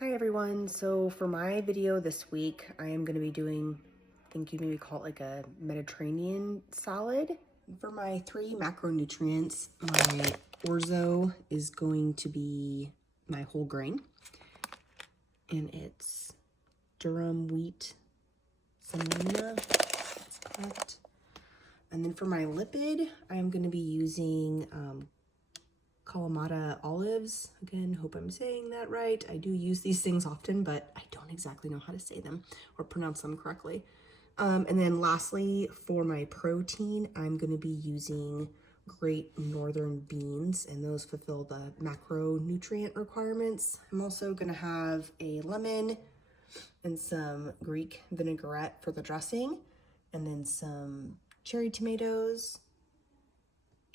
Hi everyone, so for my video this week, I am going to be doing, I think you maybe call it like a Mediterranean salad. For my 3 macronutrients, my orzo is going to be my whole grain, and it's durum wheat semolina, that's correct. And then for my lipid, I am going to be using Kalamata olives. Again, hope I'm saying that right. I do use these things often, but I don't exactly know how to say them or pronounce them correctly. And then lastly, for my protein, I'm going to be using Great Northern beans, and those fulfill the macronutrient requirements. I'm also going to have a lemon and some Greek vinaigrette for the dressing, and then some cherry tomatoes,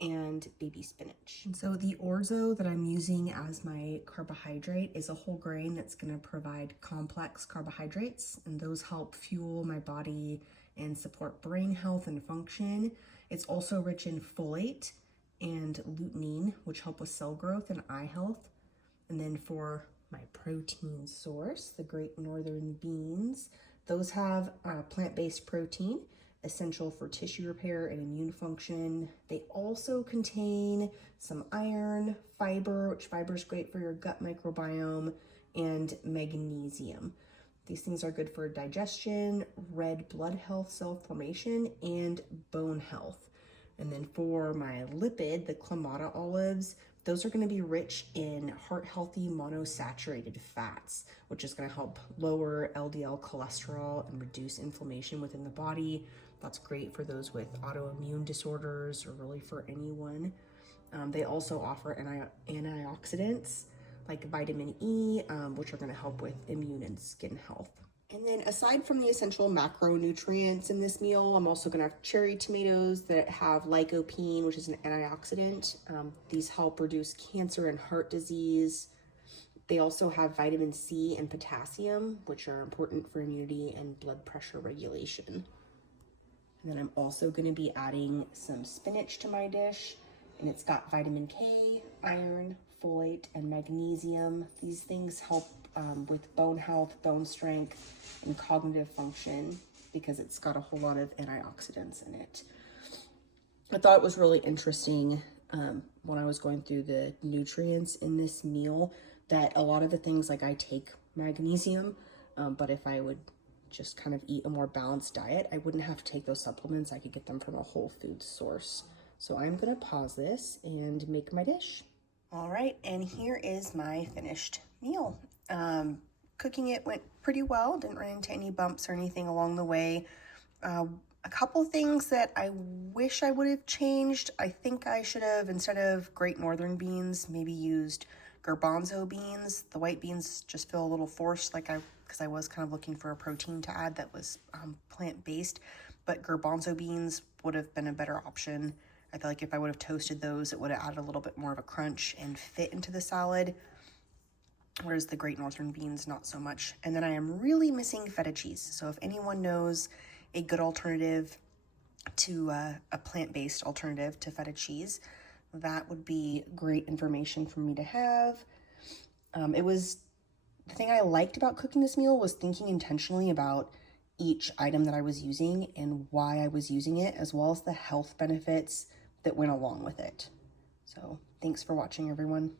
and baby spinach. And so the orzo that I'm using as my carbohydrate is a whole grain that's going to provide complex carbohydrates, and those help fuel my body and support brain health and function. It's also rich in folate and lutein, which help with cell growth and eye health. And then for my protein source, the Great Northern beans, those have plant-based protein, essential for tissue repair and immune function. They also contain some iron, fiber, which fiber is great for your gut microbiome, and magnesium. These things are good for digestion, red blood health, cell formation, and bone health. And then for my lipid, the Clamato olives, those are going to be rich in heart-healthy monosaturated fats, which is going to help lower LDL cholesterol and reduce inflammation within the body. That's great for those with autoimmune disorders, or really for anyone. They also offer antioxidants like vitamin E, which are going to help with immune and skin health. And then aside from the essential macronutrients in this meal, I'm also gonna have cherry tomatoes that have lycopene, which is an antioxidant. These help reduce cancer and heart disease. They also have vitamin C and potassium, which are important for immunity and blood pressure regulation. And then I'm also gonna be adding some spinach to my dish, and it's got vitamin K, iron, folate, and magnesium. These things help with bone health, bone strength, and cognitive function because it's got a whole lot of antioxidants in it. I thought it was really interesting when I was going through the nutrients in this meal that a lot of the things, like I take magnesium, but if I would just kind of eat a more balanced diet, I wouldn't have to take those supplements. I could get them from a whole food source. So I'm gonna pause this and make my dish. All right, and here is my finished meal. Cooking it went pretty well. Didn't run into any bumps or anything along the way. A couple things that I wish I would have changed. I think I should have, instead of Great Northern beans, maybe used garbanzo beans. The white beans just feel a little forced, because I was kind of looking for a protein to add that was plant-based, but garbanzo beans would have been a better option. I feel like if I would have toasted those, it would have added a little bit more of a crunch and fit into the salad, whereas the Great Northern beans, not so much. And then I am really missing feta cheese. So if anyone knows a good alternative to a plant-based alternative to feta cheese, that would be great information for me to have. The thing I liked about cooking this meal was thinking intentionally about each item that I was using and why I was using it, as well as the health benefits that went along with it. So thanks for watching, everyone.